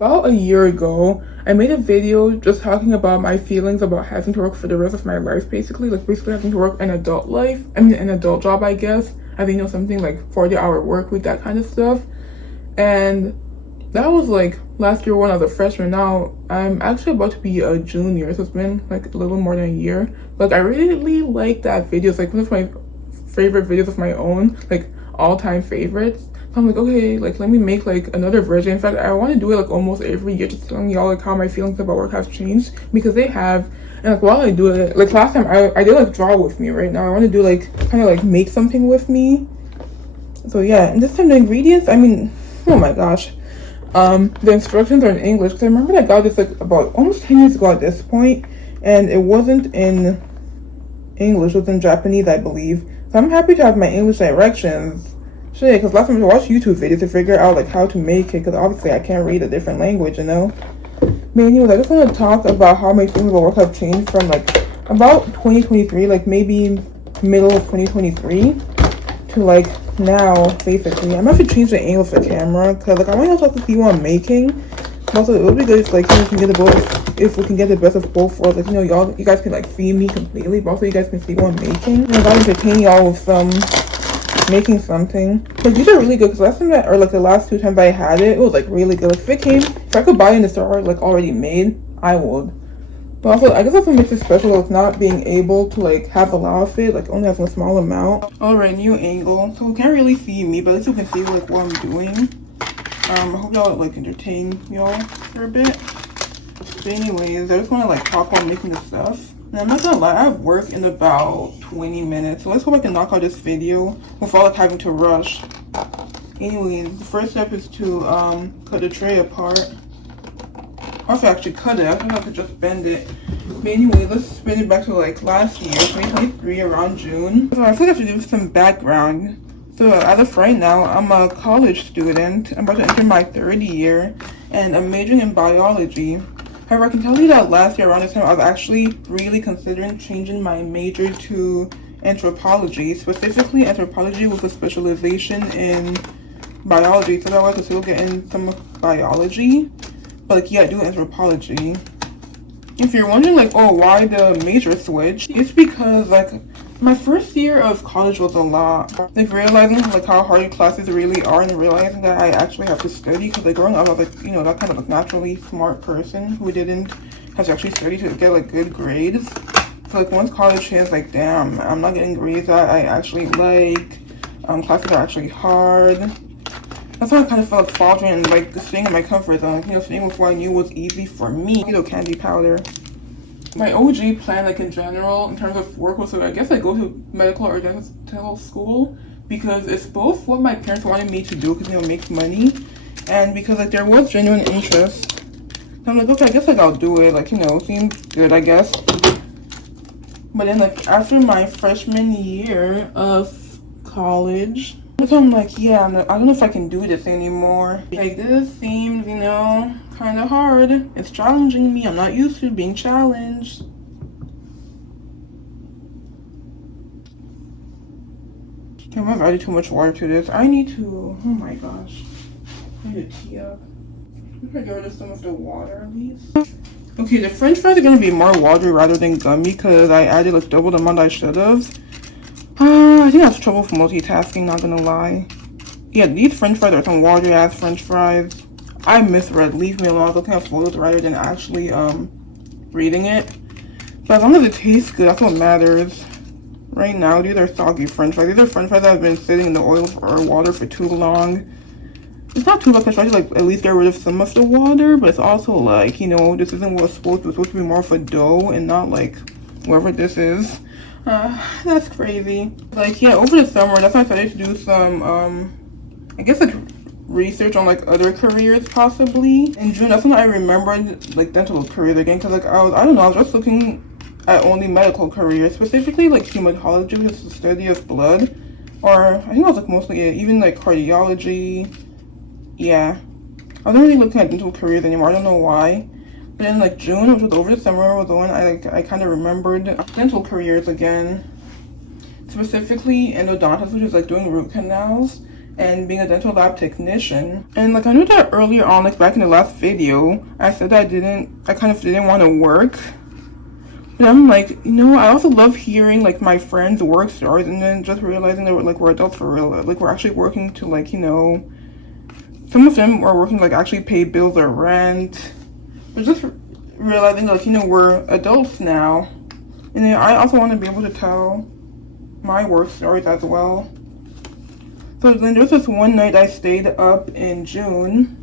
About a year ago, I made a video just talking about my feelings about having to work for the rest of my life, basically. Like, basically having to work an adult life. I mean, an adult job, I guess. Having, something like 40-hour work week, that kind of stuff. And that was like last year when I was a freshman. Now, I'm actually about to be a junior, so it's been like a little more than a year. But I really like that video. It's like one of my favorite videos of my own, like all-time favorites. So I'm like, okay, like let me make like another version. In fact, I want to do it like almost every year, just telling y'all like how my feelings about work have changed, because they have. And like while I do it, like last time I did like draw with me. Right now I want to do like kind of like make something with me. So yeah, and this time the ingredients, I mean, oh my gosh, the instructions are in English, because I remember I got this like about almost 10 years ago at this point, and it wasn't in English, it was in Japanese, I believe. So I'm happy to have my English directions. Shit, because last time I watched YouTube videos to figure out like how to make it, because obviously I can't read a different language, But anyways, I just want to talk about how my feelings about work have changed from like about 2023, like maybe middle of 2023, to like now, basically. I'm gonna have to change the angle of the camera, because like I want y'all to see what I'm making. Also, it would be good if like we can get the both, if we can get the best of both worlds. Like you guys can like see me completely, but also you guys can see what I'm making. And I gotta entertain y'all with making something. Like these are really good, because last time or like the last two times I had it, it was like really good. Like if I could buy it in the store like already made, I would. But also, I guess that's what makes it special, like not being able to like have a lot of it, like only having a small amount. Alright, new angle. So you can't really see me, but at least you can see like what I'm doing. I hope y'all like entertain y'all for a bit. But anyways, I just want to like talk while making the stuff. And I'm not gonna lie, I have work in about 20 minutes. So let's hope I can knock out this video without like having to rush. Anyways, the first step is to cut the tray apart. Also, actually cut it. I don't have to just bend it. But anyway, let's spin it back to like last year, 2023, around June. So I feel like I have to give some background. So as of right now, I'm a college student. I'm about to enter my third year, and I'm majoring in biology. However, I can tell you that last year around this time, I was actually really considering changing my major to anthropology, specifically anthropology with a specialization in biology, so that way I could still get in some biology. But like, yeah, I do anthropology. If you're wondering like, oh, why the major switch, it's because like my first year of college was a lot. Like realizing like how hard classes really are, and realizing that I actually have to study, because like growing up I was like, that kind of like naturally smart person who didn't have to actually study to get like good grades. So like once college hits, like damn, I'm not getting grades that I actually like. Classes are actually hard. That's why I kind of felt faltering and like staying in my comfort zone. Staying with what I knew was easy for me. Candy powder. My OG plan, like in general, in terms of work, was so I guess I go to medical or dental school, because it's both what my parents wanted me to do, because make money, and because like there was genuine interest. So I'm like, okay, I guess like I'll do it. Like seems good, I guess. But then like after my freshman year of college, so I'm like, yeah, I don't know if I can do this anymore. Like this seems, kind of hard. It's challenging me. I'm not used to being challenged. Okay, I've added too much water to this. I need to, oh my gosh. I need to tee up. I'm gonna get rid of some of the water at least. Okay, the french fries are gonna be more watery rather than gummy, because I added like double the amount I should have. I think I have trouble with multitasking, not gonna lie. Yeah, these french fries are some watery ass french fries. I misread, leave me alone. I was looking at photos rather than actually reading it. But as long as it tastes good, that's what matters. Right now, these are soggy french fries. These are french fries that have been sitting in the oil or water for too long. It's not too bad, because I try to like at least get rid of some of the water, but it's also like, this isn't what it's supposed to be. It's supposed to be more of a dough and not like whatever this is. That's crazy. Like, yeah, over the summer, that's when I started to do some, I guess, like, research on, like, other careers, possibly. In June, that's when I remembered, like, dental careers again, because, like, I was just looking at only medical careers, specifically, like, hematology, which is the study of blood, or, I think it was, like, mostly, even, like, cardiology. Yeah. I wasn't really looking at dental careers anymore. I don't know why. But then like June, which was over the summer, was the one I kind of remembered dental careers again. Specifically endodontist, which is like doing root canals. and being a dental lab technician. And like I know that earlier on, like back in the last video, I said that I kind of didn't want to work. But I'm like, you know, I also love hearing like my friends' work stories, and then just realizing that we're adults for real. Like we're actually working to, like, you know, some of them are working to like actually pay bills or rent. But just realizing, like, you know, we're adults now. And then I also want to be able to tell my work stories as well. So then there's this one night I stayed up in June.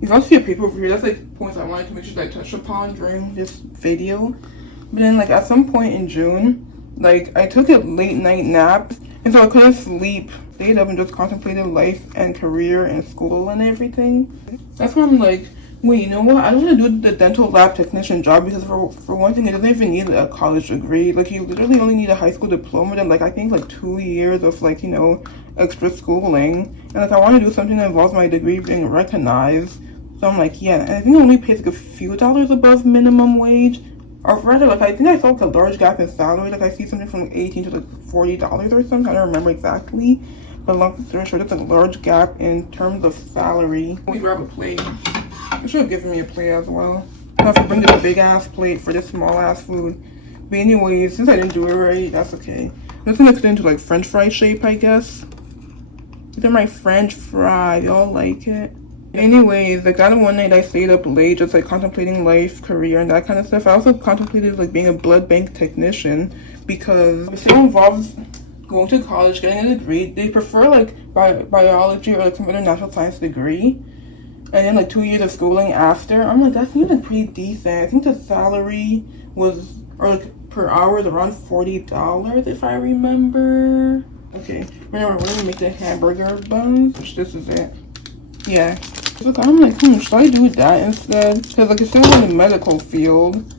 You can also see a paper over here. That's like points I wanted to make sure that I touched upon during this video. But then like at some point in June, like I took a late night nap, and so I couldn't sleep. Stayed up and just contemplated life and career and school and everything. That's why I'm like, wait, you know what? I don't want to do the dental lab technician job because for one thing, it doesn't even need a college degree. Like you literally only need a high school diploma and like I think like 2 years of, like, you know, extra schooling. And like I want to do something that involves my degree being recognized. So I'm like, yeah, and I think it only pays like a few dollars above minimum wage. Or rather, like I think I saw like a large gap in salary. Like I see something from like $18 to like $40 or something. I don't remember exactly. But long story short, there's a large gap in terms of salary. Let me grab a plate. I should have given me a plate as well. I have to bring this big ass plate for this small ass food. But anyways, since I didn't do it right, that's okay. I'm just gonna cut it into like French fry shape, I guess. These are my French fries. Y'all like it? Anyways, like that one night I stayed up late just like contemplating life, career, and that kind of stuff. I also contemplated like being a blood bank technician because it still involves going to college, getting a degree. They prefer like biology or like some other natural science degree. And then like 2 years of schooling after. I'm like, that seems like pretty decent. I think the salary was, or like per hour is around $40 if I remember. Okay, remember we're gonna make the hamburger buns, which this is it. Yeah. So I'm like, should I do that instead? Because like it's still in the medical field.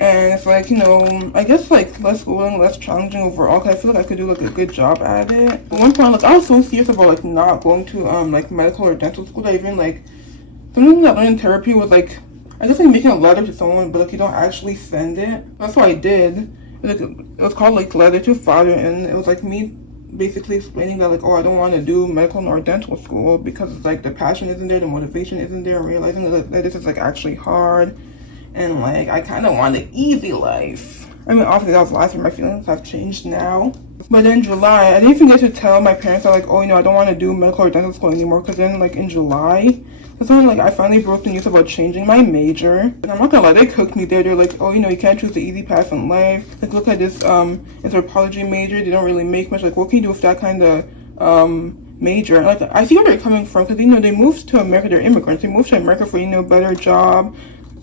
And it's like, you know, I guess like less schooling, less challenging overall, because I feel like I could do like a good job at it. At one point, like I was so serious about like not going to like medical or dental school that even like something that I learned in therapy was like, I guess like making a letter to someone, but like you don't actually send it. That's what I did. It was called like Letter to Father, and it was like me basically explaining that like, oh, I don't want to do medical nor dental school because it's like the passion isn't there, the motivation isn't there, and realizing that this is like actually hard. And like, I kind of want an easy life. I mean, obviously that was last year. My feelings have changed now. But in July, I didn't even get to tell my parents that like, oh, you know, I don't want to do medical or dental school anymore. Because then like in July, that's when like I finally broke the news about changing my major. And I'm not gonna lie, they cooked me there. They're like, oh, you know, you can't choose the easy path in life. Like, look at this anthropology major. They don't really make much. Like, what can you do with that kind of major? Like, I see where they're coming from. Because, you know, they moved to America. They're immigrants. They moved to America for, you know, better job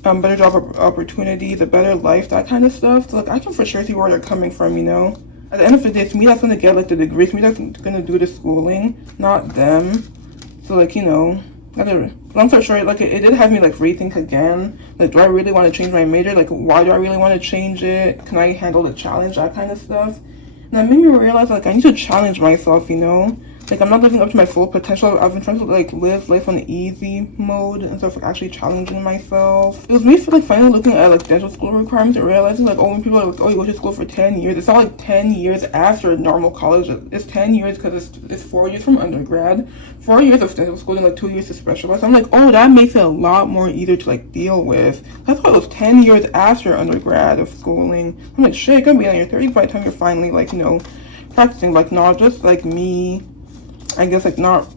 opportunities, a better life, that kind of stuff. So like I can for sure see where they're coming from, you know. At the end of the day, it's me that's gonna get like the degrees, me that's gonna do the schooling, not them. So like, you know, long story short, like it did have me like rethink again. Like, do I really want to change my major? Like, why do I really want to change it? Can I handle the challenge? That kind of stuff. And that made me realize like I need to challenge myself, you know. Like, I'm not living up to my full potential. I've been trying to, like, live life on the easy mode instead of, like, actually challenging myself. It was me for, like, finally looking at, like, dental school requirements and realizing, like, oh, when people are like, oh, you go to school for 10 years, it's not, like, 10 years after normal college. It's 10 years because it's 4 years from undergrad, 4 years of dental school, and, like, 2 years to specialize. I'm like, oh, that makes it a lot more easier to, like, deal with. That's why it was 10 years after undergrad of schooling. I'm like, shit, you're gonna be on your 30s by the time you're finally, like, you know, practicing. Like, not just, like, me, I guess, like, not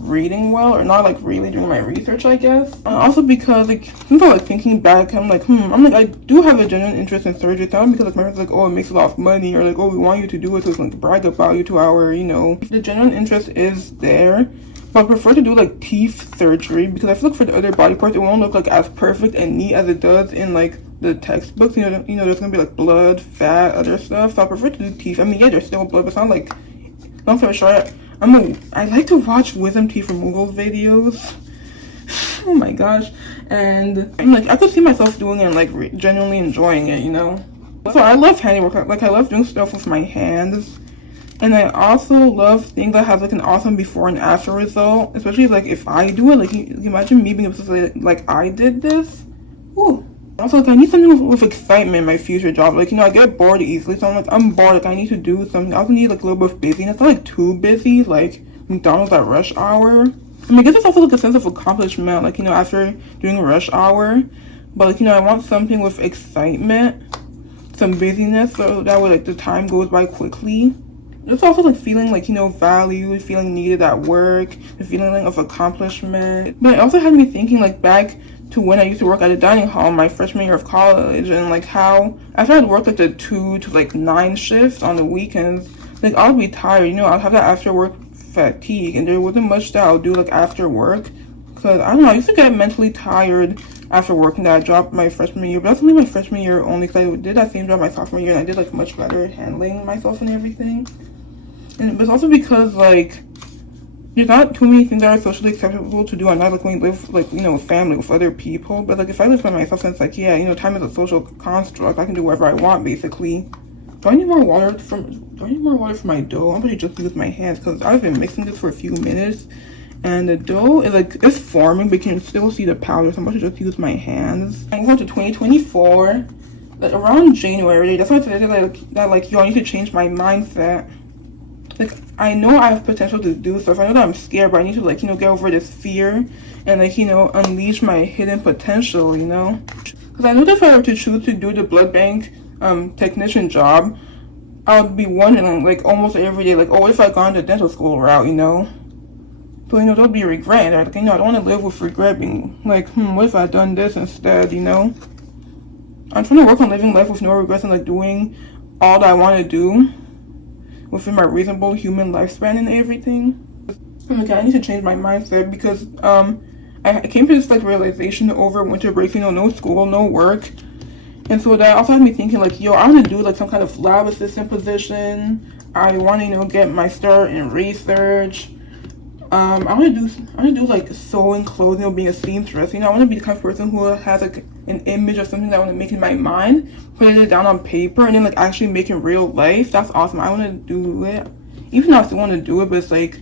reading well or not, like, really doing my research, I guess. Also because, like, since I'm, like, thinking back, I'm like, I do have a genuine interest in surgery. It's not because, like, my friends like, oh, it makes a lot of money, or, like, oh, we want you to do it, so it's, like, brag about you to our, you know. The genuine interest is there, but I prefer to do, like, teeth surgery because I feel like for the other body parts, it won't look, like, as perfect and neat as it does in, like, the textbooks. You know, there's gonna be, like, blood, fat, other stuff, so I prefer to do teeth. I mean, yeah, there's still blood, but it's not, like, long story short, I like to watch wisdom teeth removal videos. Oh my gosh. And I'm like, I could see myself doing it and like genuinely enjoying it, you know? So I love handiwork. Like, I love doing stuff with my hands. And I also love things that have like an awesome before and after result. Especially like if I do it, like you imagine me being able to say like I did this. Ooh. Also, like, I need something with excitement in my future job. Like, you know, I get bored easily, so I'm like, I'm bored, like, I need to do something. I also need, like, a little bit of busyness, not, like, too busy, like, McDonald's at rush hour. I mean, I guess it's also like a sense of accomplishment, like, you know, after doing rush hour. But, like, you know, I want something with excitement, some busyness, so that way, like, the time goes by quickly. It's also, like, feeling, like, you know, valued, feeling needed at work, the feeling of accomplishment. But it also had me thinking, like, back to when I used to work at a dining hall my freshman year of college, and, like, how after I'd work, like, the 2 to, like, 9 shifts on the weekends, like, I'll be tired, you know, I'll have that after work fatigue, and there wasn't much that I'll do, like, after work, because, I don't know, I used to get mentally tired after working that job my freshman year, but that's only my freshman year only, because I did that same job my sophomore year, and I did, like, much better handling myself and everything. And it's also because, like, there's not too many things that are socially acceptable to do on that, like, when you live, like, you know, with family, with other people. But, like, if I live by myself, then it's like, yeah, you know, time is a social construct. I can do whatever I want, basically. Do I need more water for my dough? I'm gonna just use my hands, because I've been mixing this for a few minutes. And the dough is, like, it's forming, but you can still see the powder, so I'm going to just use my hands. I'm going to 2024, like, around January. That's why I said that, yo, I need to change my mindset. Like, I know I have potential to do stuff. I know that I'm scared, but I need to, like, you know, get over this fear and, like, you know, unleash my hidden potential, you know? Because I know that if I were to choose to do the blood bank technician job, I would be wondering, like, almost every day, like, oh, what if I gone the dental school route, you know? So, you know, there'll be regret. Like, you know, I don't want to live with regret being like, what if I done this instead, you know? I'm trying to work on living life with no regrets and, like, doing all that I want to do within my reasonable human lifespan and everything. Okay, I need to change my mindset, because I came to this, like, realization over winter break, you know, no school, no work. And so that also had me thinking, like, yo, I want to do, like, some kind of lab assistant position. I want to, you know, get my start in research. I want to do like sewing, clothing, or being a seamstress. You know, I want to be the kind of person who has, like, an image of something that I want to make in my mind, putting it down on paper, and then, like, actually make it real life. That's awesome. I want to do it, even though I still want to do it, but it's like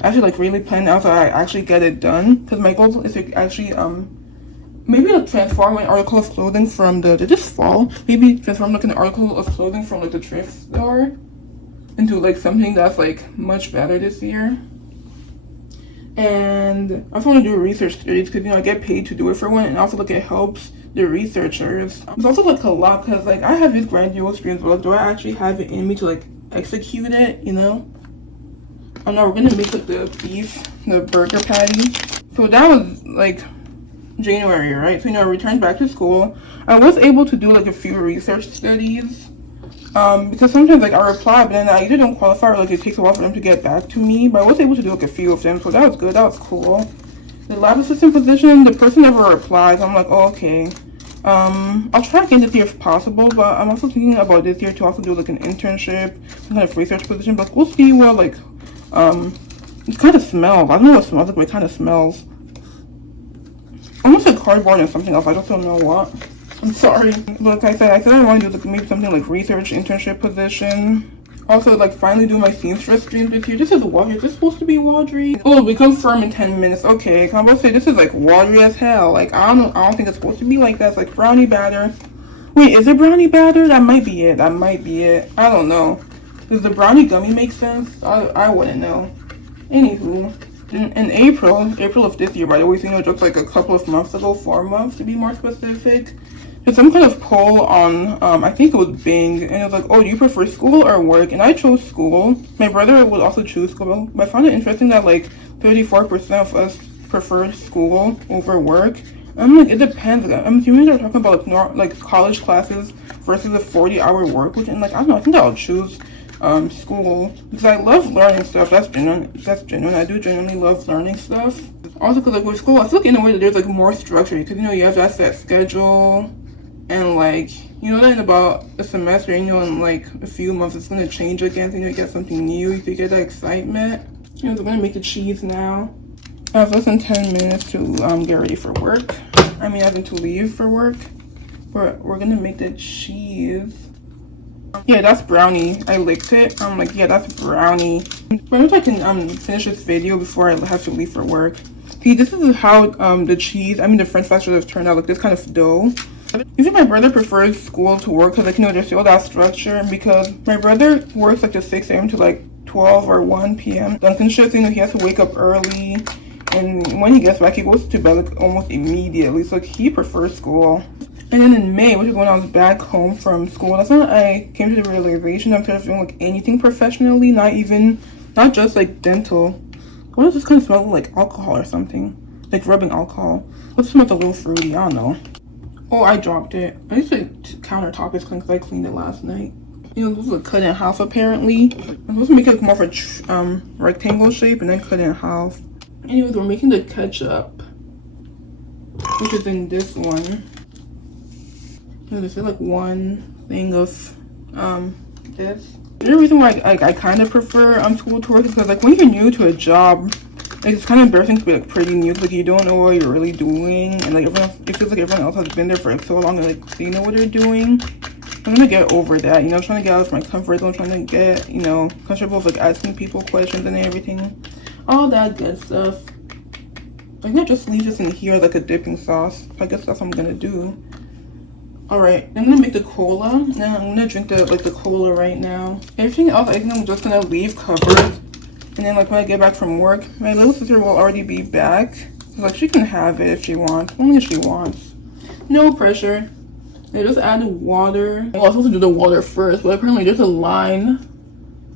I actually, like, really plan out so I actually get it done. Because my goal is to actually maybe, like, transform an article of clothing from this fall. Maybe transform, like, an article of clothing from, like, the thrift store into, like, something that's, like, much better this year. And I also want to do research studies, because, you know, I get paid to do it for one, and also, like, it helps the researchers. It's also, like, a lot, because, like, I have these grandiose dreams, but, like, do I actually have it in me to, like, execute it, you know? Oh no, we're gonna make, like, the burger patty. So that was, like, January, right? So, you know, I returned back to school. I was able to do, like, a few research studies. Because sometimes, like, I reply, but then I either don't qualify, or, like, it takes a while for them to get back to me. But I was able to do, like, a few of them, so that was good. That was cool. The lab assistant position, the person never replies. I'm like, oh, okay. I'll try again this year if possible, but I'm also thinking about this year to also do, like, an internship, some kind of research position. But we'll see what, like, it kind of smells. I don't know what it smells like, but it kind of smells almost like cardboard and something else. I just don't know what. I'm sorry. But like I said I want to do, like, maybe something like research internship position. Also, like, finally do my seamstress dreams this year. This is watery. Is this supposed to be watery? Oh, it'll become firm in 10 minutes. Okay, I'm about to say this is, like, watery as hell. Like, I don't think it's supposed to be like that. It's like brownie batter. Wait, is it brownie batter? That might be it. That might be it. I don't know. Does the brownie gummy make sense? I wouldn't know. Anywho, in April of this year, by the way, so, you know, just like a couple of months ago, 4 months to be more specific, there's some kind of poll on, I think it was Bing, and it was like, oh, do you prefer school or work? And I chose school. My brother would also choose school, but I found it interesting that, like, 34% of us prefer school over work. I'm like, it depends. Like, I'm assuming they're talking about, like college classes versus a 40-hour work week, and, like, I don't know, I think I'll choose school, because I love learning stuff. That's genuine. I do genuinely love learning stuff. Also, because, like, with school, I feel like in a way that there's, like, more structure, because, you know, you have that set schedule, and, like, you know that in about a semester, you know, in, like, a few months it's gonna change again, so, you know, you get something new, you get that excitement. You know, so I'm gonna make the cheese now. I have less than 10 minutes to get ready for work. I mean, I have to leave for work. We're gonna make the cheese. Yeah, that's brownie. I licked it. I'm like, yeah, that's brownie. But I can finish this video before I have to leave for work. See, this is how the cheese, the french fries should have turned out, like this kind of dough. You see, my brother prefers school to work, because, like, you know, there's still that structure, because my brother works, like, the 6 a.m. to, like, 12 or 1 p.m. Duncan's shift, he has to wake up early. And when he gets back, he goes to bed like almost immediately. So like, he prefers school. And then in May, which is when I was back home from school, that's when I came to the realization I'm tired of doing like anything professionally, not just like dental. What does this kind of smell like? Alcohol or something? Like rubbing alcohol. It smells a little fruity, I don't know. Oh, I dropped it. I used to countertop is clean because I cleaned it last night. You know, this is cut in half apparently. I'm supposed to make it like more of a rectangle shape and then cut it in half. Anyways, we're making the ketchup, which is in this one. This is like one thing of this. The reason why I kind of prefer school tours is because like when you're new to a job, like it's kind of embarrassing to be like pretty new, like you don't know what you're really doing, and like it feels like everyone else has been there for like so long and like they know what they're doing. I'm gonna get over that, you know, trying to get out of my comfort zone, trying to get, you know, comfortable with like asking people questions and everything, all that good stuff. Like not just leave this in here like a dipping sauce. I guess that's what I'm gonna do. Alright, I'm gonna make the cola, and I'm gonna drink the cola right now. Everything else I think I'm just gonna leave covered. And then like when I get back from work, my little sister will already be back. So like she can have it if she wants, only if she wants. No pressure. I just added water. Well, I was supposed to do the water first, but apparently there's a line.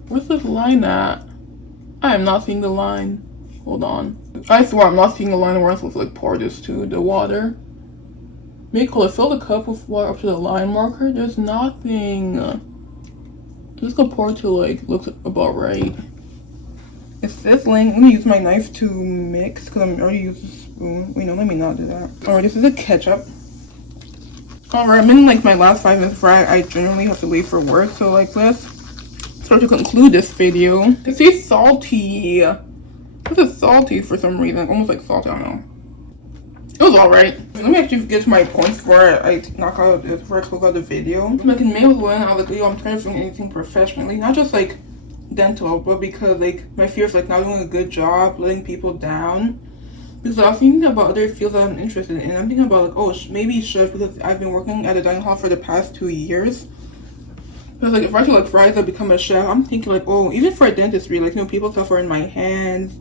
Where's this line at? I am not seeing the line. Hold on. I swear I'm not seeing the line where I'm supposed to like pour this to the water. Make cola. Fill the cup with water up to the line marker. There's nothing. Just go pour to like looks about right. It's sizzling. I'm gonna use my knife to mix because I'm already using a spoon. Wait, no, let me not do that. Alright, this is the ketchup. Alright, I'm in like my last 5 minutes before I generally have to leave for work. So like let's start to conclude this video. It tastes salty. This is salty for some reason. Almost like salty, I don't know. It was alright. Let me actually get to my points before I close out the video. Like in May was when I was like, yo, I'm tired of doing anything professionally. Not just like dental, but because like my fear of like not doing a good job, letting people down. Because I was thinking about other fields that I'm interested in. I'm thinking about like, oh, maybe chef, because I've been working at a dining hall for the past 2 years. Because like if I could like rise up, become a chef, I'm thinking like, oh, even for dentistry, like, you know, people's stuff are in my hands.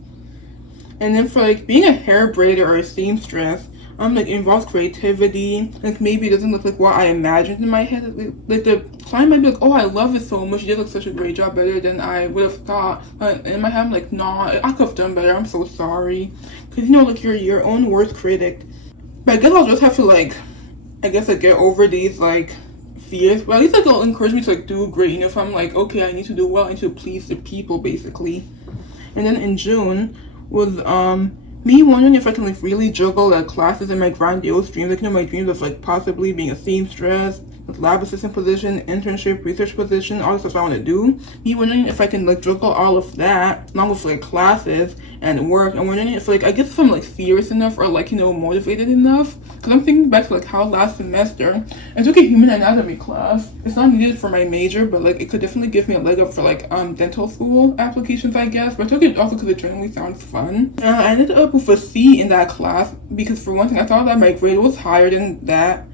And then for like being a hair braider or a seamstress, like it involves creativity. Like maybe it doesn't look like what I imagined in my head. Like the client might be like, oh, I love it so much. You did like such a great job, better than I would have thought. In my head, I'm like, nah, I could have done better. I'm so sorry. Because you know, like you're your own worst critic. But I guess I'll just have to like get over these like fears. But at least like it'll encourage me to like do great. You know, if I'm like, okay, I need to do well, I need to please the people basically. And then in June was me wondering if I can like really juggle like classes and my grandiose dreams, like, you know, my dreams of like possibly being a seamstress, like lab assistant position, internship, research position, all the stuff I want to do. Me wondering if I can like juggle all of that along with like classes and work. I'm wondering if like, I guess if I'm like serious enough or like, you know, motivated enough. Because I'm thinking back to like how last semester I took a human anatomy class. It's not needed for my major, but like it could definitely give me a leg up for like dental school applications, I guess. But I took it also because it generally sounds fun. I ended up with a C in that class because for one thing I thought that my grade was higher than that.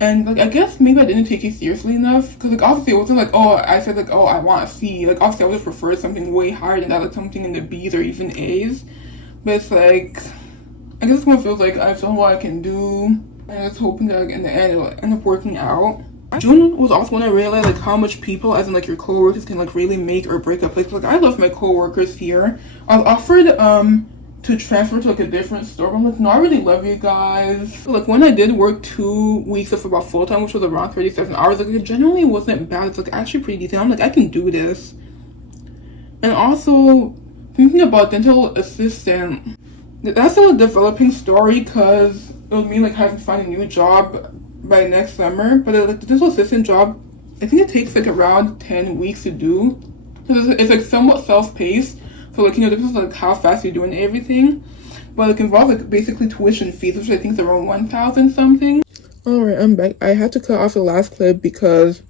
And like I guess maybe I didn't take it seriously enough because like obviously it wasn't like, oh, I said like, oh, I want a C. Like obviously I would have preferred something way higher than that, like something in the B's or even A's. But it's like, I guess one feels like I've done what I can do, and I was hoping that like, in the end it'll end up working out. June was also when I realized like how much people, as in like your coworkers, can like really make or break up. Like I love my coworkers here. I was offered to transfer to like a different store, but I'm like, no, I really love you guys. So, like when I did work 2 weeks of about full time, which was around 37 hours, like it generally wasn't bad. It's like actually pretty decent. I'm like, I can do this. And also thinking about dental assistant, that's still a developing story because it was me like having to find a new job by next summer. But like the dental assistant job, I think it takes like around 10 weeks to do. Because it's like somewhat self-paced. So like, you know, this is like how fast you're doing everything. But like involves like basically tuition fees, which I think is around 1,000 something. Alright, I'm back. I had to cut off the last clip because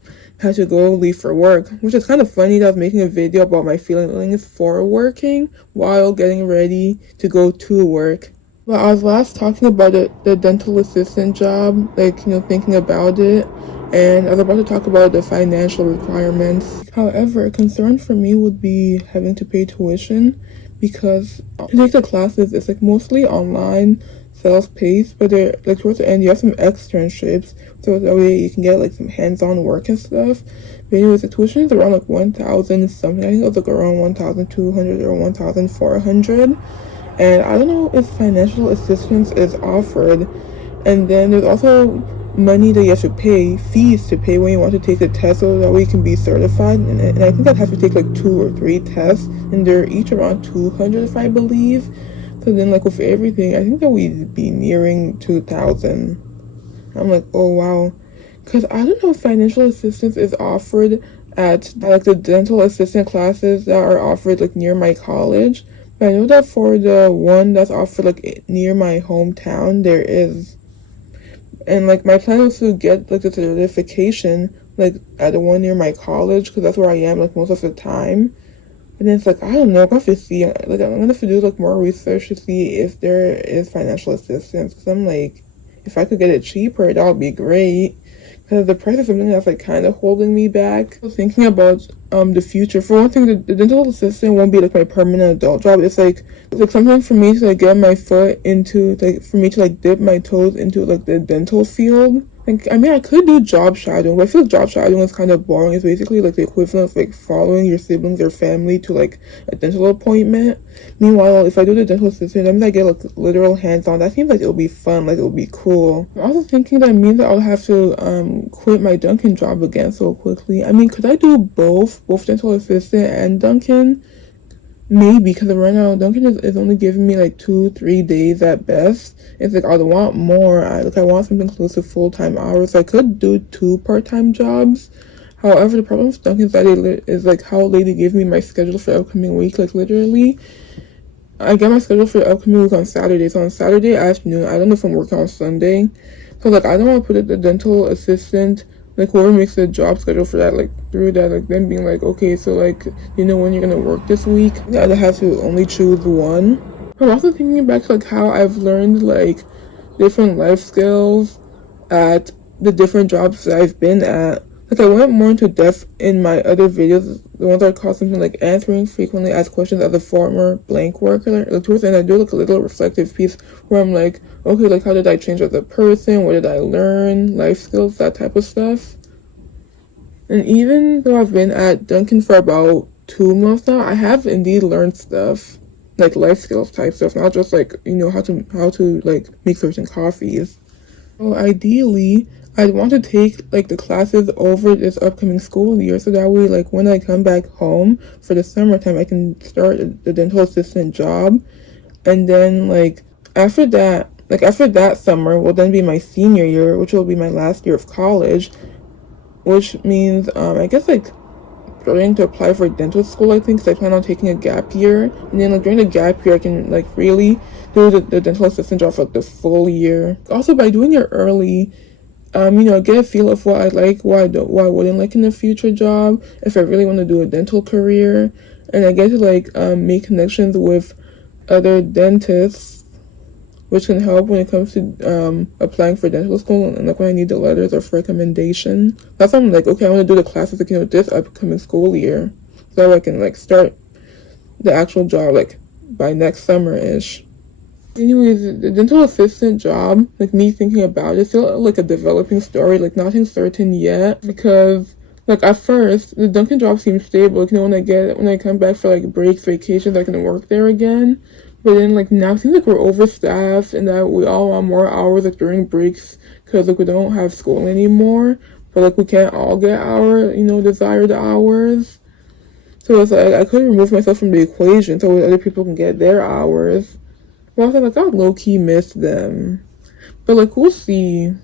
I had to go leave for work. Which is kind of funny that I was making a video about my feelings for working while getting ready to go to work. Well, I was last talking about the dental assistant job, like, thinking about it, and I was about to talk about the financial requirements. However, a concern for me would be having to pay tuition because to take the classes, it's like mostly online, self-paced, but they're like towards the end, you have some externships, so that way you can get like some hands-on work and stuff. But anyways, the tuition is around like 1,000 something. I think it was like around 1,200 or 1,400. And I don't know if financial assistance is offered. And then there's also money that you have to pay, fees to pay when you want to take the test so that way you can be certified. And I think I'd have to take like 2 or 3 tests, and they're each around 200 if I believe. So then like with everything, I think that we'd be nearing 2,000. I'm like, oh wow. Because I don't know if financial assistance is offered at like the dental assistant classes that are offered like near my college. But I know that for the one that's offered like near my hometown, there is. And like my plan was to get like the certification like at the one near my college because that's where I am like most of the time. And then it's like, I don't know, I'm gonna have to see, like I'm gonna have to do like more research to see if there is financial assistance, because I'm like, if I could get it cheaper, that would be great. Because the price is something that's like kind of holding me back. I was thinking about the future. For one thing, the dental assistant won't be like my permanent adult job. It's like something for me to like get my foot into, like for me to like dip my toes into like the dental field. Like, I mean, I could do job shadowing, but I feel like job shadowing is kind of boring. It's basically like the equivalent of like following your siblings or family to like a dental appointment. Meanwhile, if I do the dental assistant, that means I get like literal hands-on. That seems like it'll be fun, like it'll be cool. I'm also thinking that means that I'll have to quit my Dunkin' job again so quickly. I mean, could I do both dental assistant and Dunkin'? Maybe, because right now Dunkin' is only giving me like 2-3 days at best. It's like I want more. I want something close to full-time hours. So I could do 2 part-time jobs. However, the problem with Dunkin' is like how late they give me my schedule for the upcoming week. Like literally, I get my schedule for the upcoming week on Saturday. So on Saturday afternoon, I don't know if I'm working on Sunday. So like I don't want to put the dental assistant, like whoever makes the job schedule for that, like through that, like them being like, okay, so like when you're gonna work this week. Yeah, I have to only choose one. I'm also thinking back to like how I've learned like different life skills at the different jobs that I've been at. Like I went more into depth in my other videos, the ones that are called something like answering frequently asked questions as a former blank worker. Like towards the end, I do like a little reflective piece where I'm like, okay, like how did I change as a person? What did I learn? Life skills, that type of stuff. And even though I've been at Dunkin' for about 2 months now, I have indeed learned stuff, like life skills type stuff, not just like, how to like make certain coffees. So ideally, I'd want to take like the classes over this upcoming school year so that way like when I come back home for the summertime, I can start the dental assistant job. And then like after that summer will then be my senior year, which will be my last year of college, which means I guess like starting to apply for dental school, I think, because I plan on taking a gap year. And then like during the gap year, I can like really do the dental assistant job for like the full year. Also, by doing it early, get a feel of what I like, what I wouldn't like in a future job, if I really want to do a dental career. And I get to like make connections with other dentists, which can help when it comes to applying for dental school and like when I need the letters of recommendation. That's why I'm like, okay, I want to do the classes like, this upcoming school year so I can like start the actual job like by next summer-ish. Anyways, the dental assistant job, like me thinking about it, still like a developing story, like nothing certain yet, because like at first the Dunkin' job seems stable, like when I come back for like breaks, vacations, I can work there again. But then like now it seems like we're overstaffed and that we all want more hours like during breaks because like we don't have school anymore, but like we can't all get our desired hours. So it's like I could remove myself from the equation so other people can get their hours. But also like I low-key miss them. But like we'll see.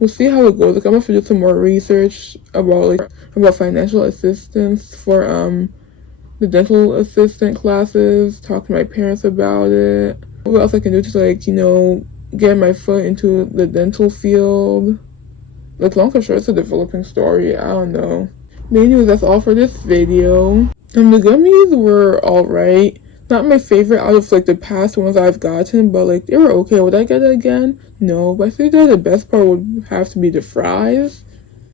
We'll see how it goes. Like I'm gonna have to do some more research about financial assistance for the dental assistant classes, talk to my parents about it. What else I can do to like, get my foot into the dental field. Like long and short, it's a developing story. I don't know. But anyways, that's all for this video. The gummies were alright. Not my favorite out of like the past ones I've gotten, but like they were okay. Would I get it again? No, but I think that the best part would have to be the fries.